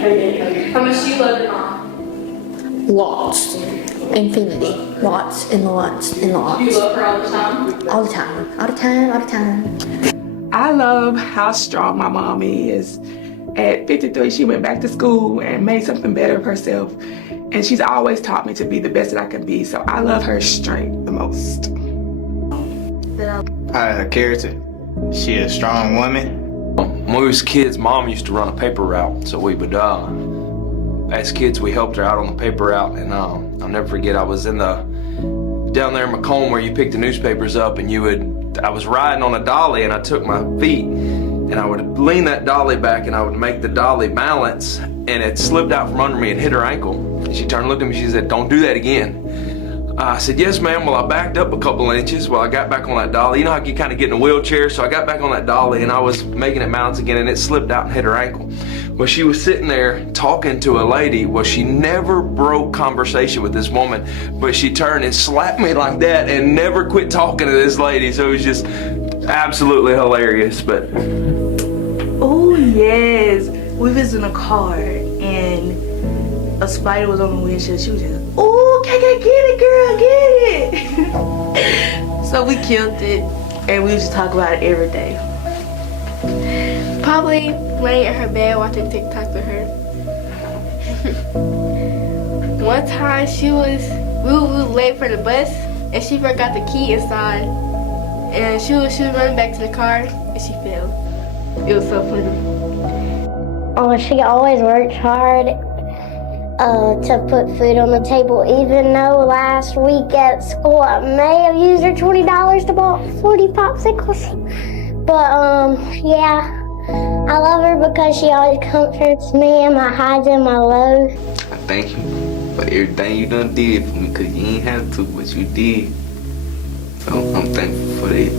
How much do you love your mom? Lots. Infinity. Lots and lots and lots. Do you love her all the time? All the time. All the time. All the time. I love how strong my mom is. At 53, she went back to school and made something better of herself. And she's always taught me to be the best that I can be. So I love her strength the most. Her character. She a strong woman. When we was kids, Mom used to run a paper route, so we would, as kids, we helped her out on the paper route, and I'll never forget, I was down there in Macomb where you pick the newspapers up, and I was riding on a dolly, and I took my feet, and I would lean that dolly back, and I would make the dolly balance, and it slipped out from under me and hit her ankle. And she turned and looked at me, she said, "Don't do that again." I said, "Yes, ma'am." Well, I backed up a couple inches while I got back on that dolly. You know how you kind of get in a wheelchair? So I got back on that dolly and I was making it balance again and it slipped out and hit her ankle. Well, she was sitting there talking to a lady. Well, she never broke conversation with this woman, but she turned and slapped me like that and never quit talking to this lady. So it was just absolutely hilarious. But oh yes, we was in a car and a spider was on the windshield. She was just, "Oh, get it, girl, get it." So we killed it, and we used to talk about it every day. Probably laying in her bed watching TikTok with her. One time we were late for the bus, and she forgot the key inside, and she was running back to the car, and she fell. It was so funny. Oh, she always works hard. To put food on the table, even though last week at school I may have used her $20 to buy 40 popsicles. But yeah, I love her because she always comforts me in my highs and my lows. I thank you for everything you done did for me, because you ain't have to, but you did. So I'm thankful for that.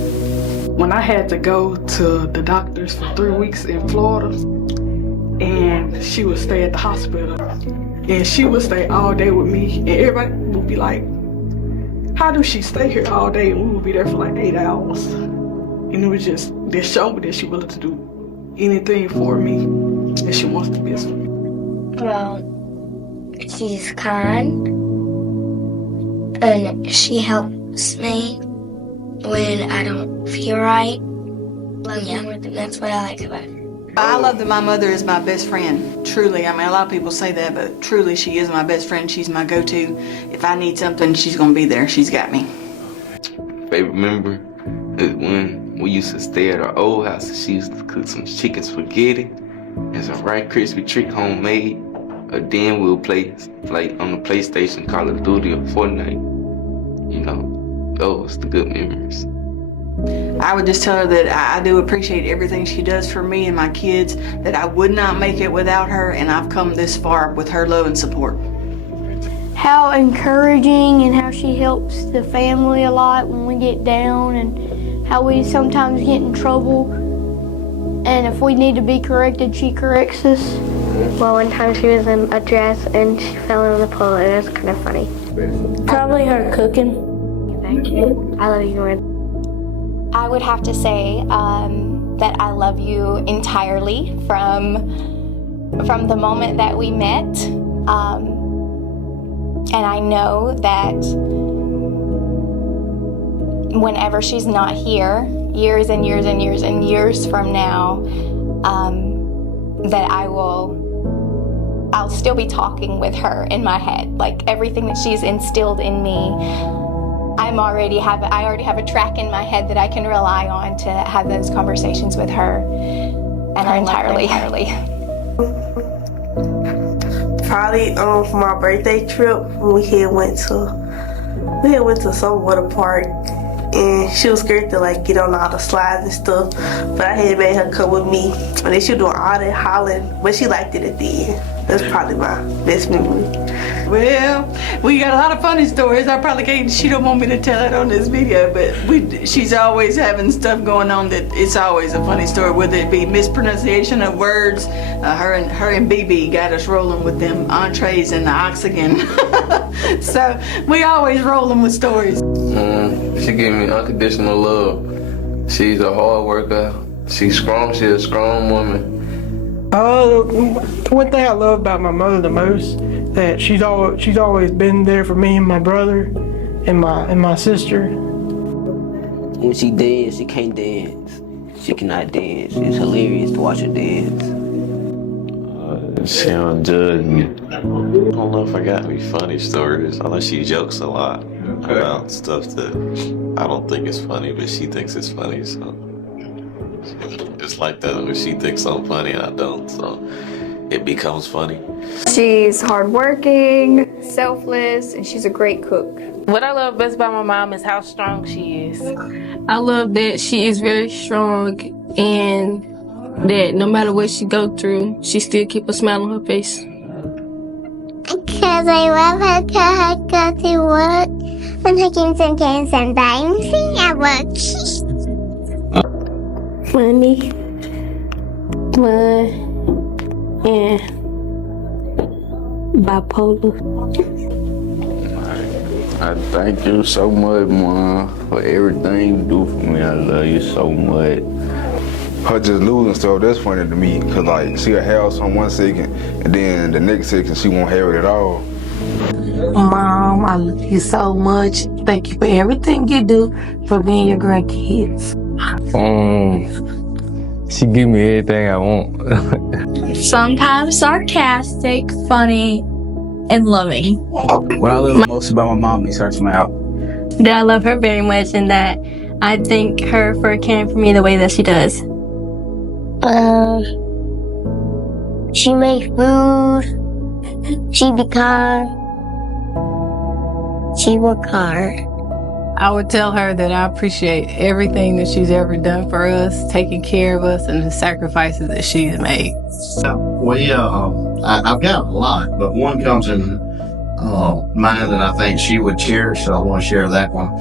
when I had to go to the doctors for 3 weeks in Florida, and she would stay at the hospital, and she would stay all day with me, and everybody would be like, how do she stay here all day? And we would be there for like 8 hours. And it was just, they showed me that she willing to do anything for me, and she wants the best for me. Well, she's kind, and she helps me when I don't feel right. Yeah, that's what I like about her. I love that my mother is my best friend, truly. I mean, a lot of people say that, but truly she is my best friend. She's my go-to. If I need something, she's gonna be there. She's got me. Favorite memory is when we used to stay at our old house and she used to cook some chicken spaghetti and some Rice Krispie treat homemade. Or then we'll play on the PlayStation, Call of Duty or Fortnite. You know, those the good memories. I would just tell her that I do appreciate everything she does for me and my kids, that I would not make it without her, and I've come this far with her love and support. How encouraging and how she helps the family a lot when we get down, and how we sometimes get in trouble, and if we need to be corrected, she corrects us. Well, one time she was in a dress and she fell on the pole, and it was kind of funny. Probably her cooking. Thank you. I love you more. I would have to say that I love you entirely from the moment that we met. And I know that whenever she's not here, years and years and years and years from now, that I'll still be talking with her in my head. Like everything that she's instilled in me, I already have a track in my head that I can rely on to have those conversations with her, and I entirely. Probably for my birthday trip, we had went to some water park, and she was scared to like get on all the slides and stuff, but I had made her come with me, and then she was doing all that hollering, but she liked it at the end. That's probably my best memory. Well, we got a lot of funny stories. I probably can't, she don't want me to tell it on this video, but she's always having stuff going on that it's always a funny story, whether it be mispronunciation of words. Her and BB got us rolling with them entrees and the oxygen. So we always rolling with stories. She gave me unconditional love. She's a hard worker. She's strong. She's a strong woman. Oh, One thing I love about my mother the most, that she's always been there for me and my brother and my sister. When she dance, she can't dance. She cannot dance. It's hilarious to watch her dance. She don't judge me. I don't know if I got any funny stories. I know she jokes a lot about stuff that I don't think is funny, but she thinks it's funny, so it's like that when she thinks I'm funny and I don't, so it becomes funny. She's hardworking, selfless, and she's a great cook. What I love best about my mom is how strong she is. I love that she is very strong and that no matter what she go through, she still keep a smile on her face. Because I love her, because I go to work and taking some care sometimes at work. Funny, fun, and bipolar. I thank you so much, Mom, for everything you do for me. I love you so much. Her just losing stuff, that's funny to me, cause like she'll have some 1 second and then the next second she won't have it at all. Mom, I love you so much. Thank you for everything you do for me and your grandkids. She give me everything I want. Sometimes sarcastic, funny, and loving. What I love most about my mom is her smile. That I love her very much and that I thank her for caring for me the way that she does. She makes food. She be kind. She work hard. I would tell her that I appreciate everything that she's ever done for us, taking care of us, and the sacrifices that she's made. I've got a lot, but one comes in mind that I think she would cherish, so I want to share that one.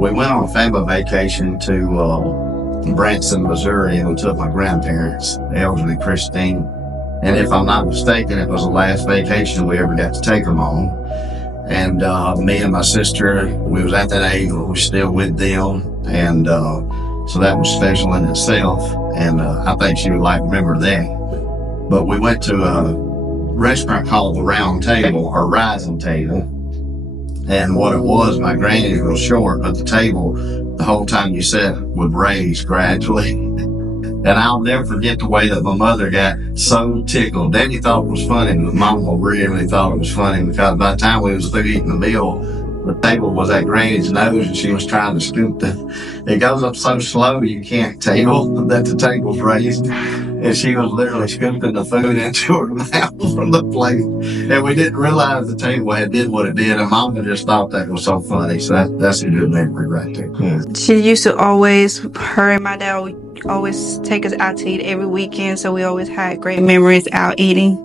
We went on a family vacation to Branson, Missouri, and we took my grandparents, Elderly Christine. And if I'm not mistaken, it was the last vacation we ever got to take them on. And me and my sister, we was at that age where we're still with them. And so that was special in itself. And I think she would like to remember that. But we went to a restaurant called the Round Table, or Rising Table. And what it was, my granny was short, but the table, the whole time you sat, would raise gradually. And I'll never forget the way that my mother got so tickled. Daddy thought it was funny, but Mama really thought it was funny, because by the time we was through eating the meal, the table was at Granny's nose and she was trying to scoop it goes up so slow you can't tell that the table's raised. And she was literally scooping the food into her mouth from the plate. And we didn't realize the table had did what it did. And Mama just thought that was so funny. So that's a good memory right there. She used to always, her and my dad would always take us out to eat every weekend. So we always had great memories out eating.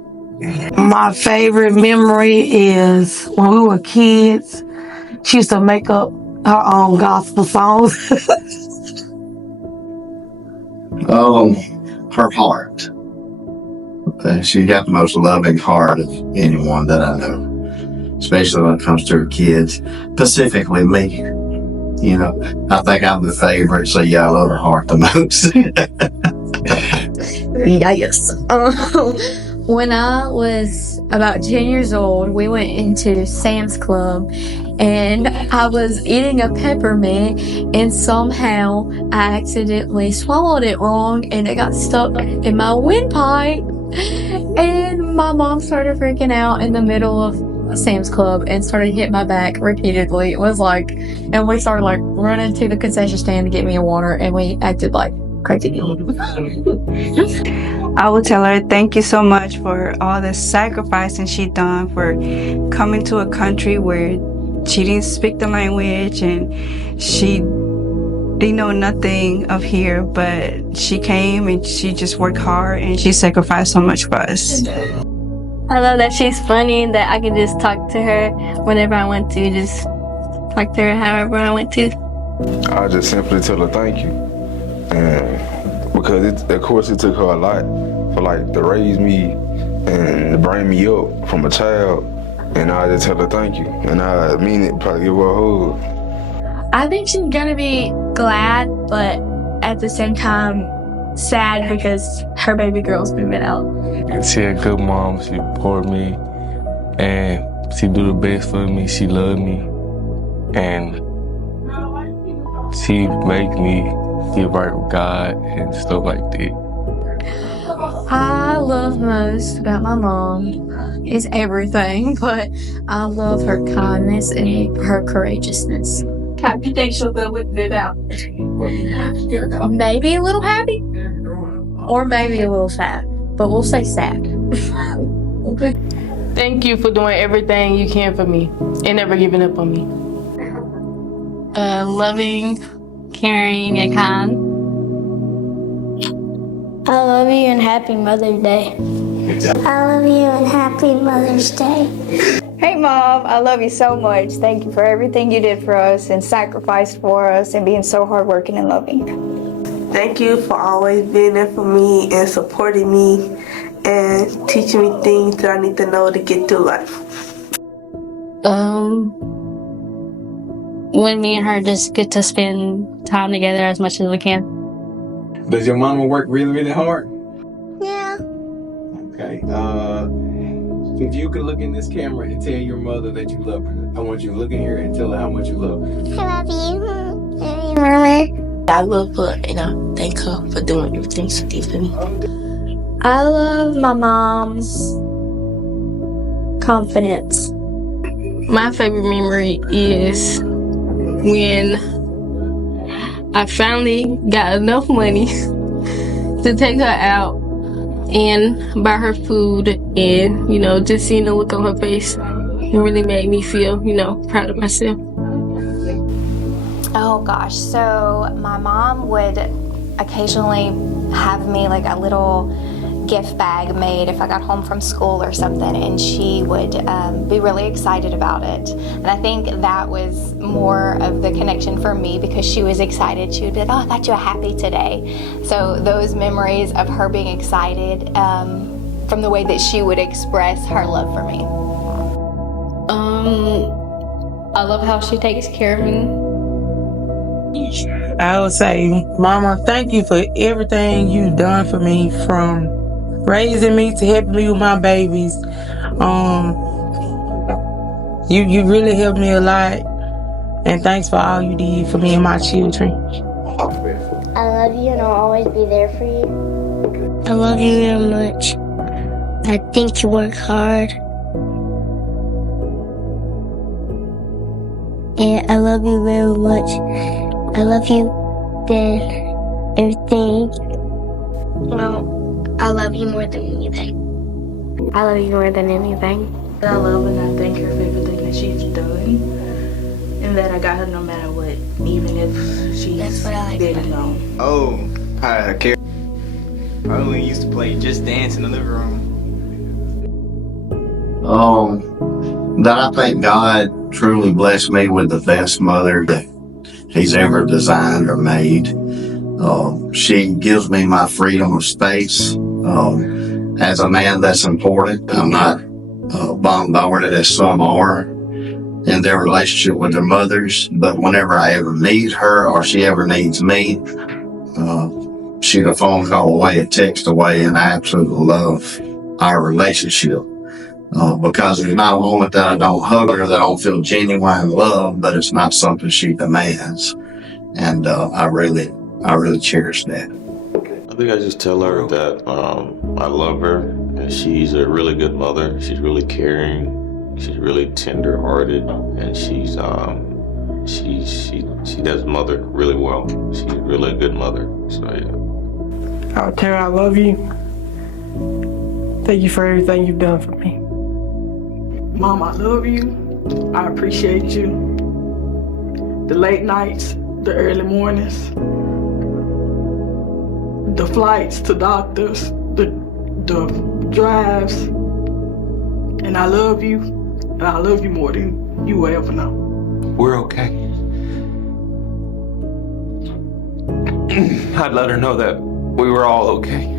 My favorite memory is when we were kids, she used to make up her own gospel songs. Her heart. She got the most loving heart of anyone that I know, especially when it comes to her kids, specifically me. You know, I think I'm the favorite, so yeah, I love her heart the most. Yes. When I was about 10 years old, we went into Sam's Club and I was eating a peppermint and somehow I accidentally swallowed it wrong and it got stuck in my windpipe. And my mom started freaking out in the middle of Sam's Club and started hitting my back repeatedly. It was like, and we started like running to the concession stand to get me a water and we acted like crazy. I would tell her thank you so much for all the sacrificing she done, for coming to a country where she didn't speak the language and she didn't know nothing of here, but she came and she just worked hard and she sacrificed so much for us. I love that she's funny and that I can just talk to her whenever I want to, just talk to her however I want to. I just simply tell her thank you. And because of course it took her a lot for like to raise me and to bring me up from a child, and I just tell her thank you, and I mean it, probably give her a hug. I think she's gonna be glad, but at the same time sad because her baby girl's moving out. She a good mom. She support me, and she do the best for me. She love me, and she make me get right with God and stuff like that. I love most about my mom is everything, but I love her kindness and her courageousness. How do you think she'll go with it out? Maybe a little happy, or maybe a little sad, but we'll say sad. Thank you for doing everything you can for me and never giving up on me. Loving, caring, and kind. I love you and happy Mother's Day. I love you and happy Mother's Day. Hey Mom, I love you so much. Thank you for everything you did for us and sacrificed for us and being so hardworking and loving. Thank you for always being there for me and supporting me and teaching me things that I need to know to get through life. When me and her just get to spend time together as much as we can. Does your mama work really, really hard? Yeah. Okay. If you could look in this camera and tell your mother that you love her, I want you to look in here and tell her how much you love her. I love you. Mama. I love her and I thank her for doing everything she did for me. I love my mom's confidence. My favorite memory is when I finally got enough money to take her out and buy her food, and just seeing the look on her face, it really made me feel proud of myself. Oh gosh, so my mom would occasionally have me like a little gift bag made if I got home from school or something, and she would be really excited about it. And I think that was more of the connection for me because she was excited. She would be like, oh, I thought you were happy today. So those memories of her being excited from the way that she would express her love for me. I love how she takes care of me. I would say, Mama, thank you for everything you've done for me, from raising me to helping me with my babies. You really helped me a lot, and thanks for all you did for me and my children. I love you and I'll always be there for you. I love you very much. I think you work hard. And I love you very much. I love you, Dad, everything. Well, I love you more than anything. I love you more than anything. I love and I thank her for everything that she's done. And that I got her no matter what, even if she's dead and gone. Oh, hi, Carrie. I only used to play Just Dance in the living room. That I think God truly blessed me with the best mother that He's ever designed or made. She gives me my freedom of space. As a man, that's important. I'm not bombarded as some are in their relationship with their mothers, but whenever I ever need her or she ever needs me, shoot a phone call away, a text away, and I absolutely love our relationship. Because there's not a moment that I don't hug her, that I don't feel genuine love, but it's not something she demands. And I really cherish that. I think I just tell her that I love her, and she's a really good mother. She's really caring. She's really tender-hearted, and she does mother really well. She's really a good mother. So yeah. I'll tell her I love you. Thank you for everything you've done for me. Mom, I love you. I appreciate you. The late nights, the early mornings, the flights to doctors, the drives. And I love you. And I love you more than you will ever know. We're okay. I'd let her know that we were all okay.